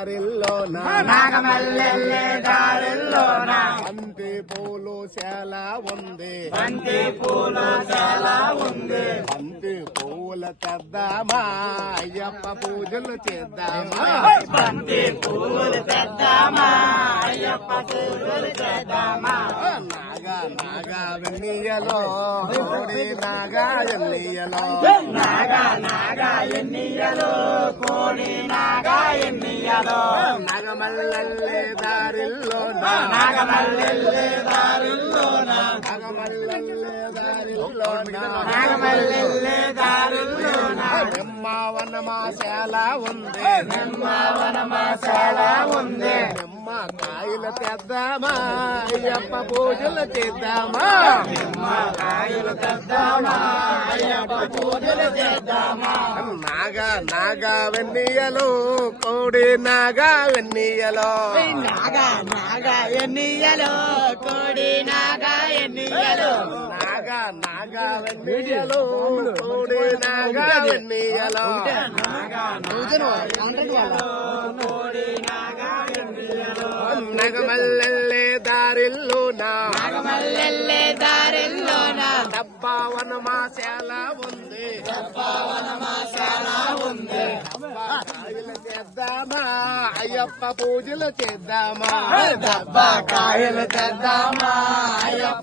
దారిల్లోన నాగమల్లెల్లే దారిల్లోన బంతి పూలు చాలా ఉంది బంతి పూలు చాలా ఉంది బంతి పూల తెద్దామా అయ్యప్ప పూజలు చేద్దామా బంతి పూలు తెద్దామా అయ్యప్ప పూజలు చేద్దామా నాగా నాగా వెన్నీయలో కోడి నాగా వెన్నీయలో నాగా నాగా ఎన్నియలో కోడి నాగా ఎన్నియలో నాగమల్లెల్లే దారిల్లోన నాగమల్లెల్లే దారిల్లోన నాగమల్లెల్లే దారిల్లోన నాగమల్లెల్లే దారిల్లోన బ్రహ్మావనమాశాల ఉంది బ్రహ్మావనమాశాల ఉంది నిమ్మకాయలు తెద్దామా అయ్యప్ప పూజలు చేద్దామా కాయలు తెద్దామా అయ్యప్ప పూజలు చేద్దామా నాగా నాగా వెన్నీయలు కోడి నాగా వెన్నీయలో నాగా నాగా ఎన్నియలో కోడి నాగా ఎన్నియలో నాగా నాగా వెన్నీయలు కోడి నాగా వెన్నీయలో కోడి నాగా ఎన్నియలో నగమల్లెల్లే దారిల్లోన నాగమల్లెల్లే దారిల్లోన డబ్బావనమాశాల ఉంది వనమాశాల ఉంది కాయలు చేద్దామా అయ్యప్ప పూజలు చేద్దామా దబ్బా కాయలు తెద్దామా అయ్యప్ప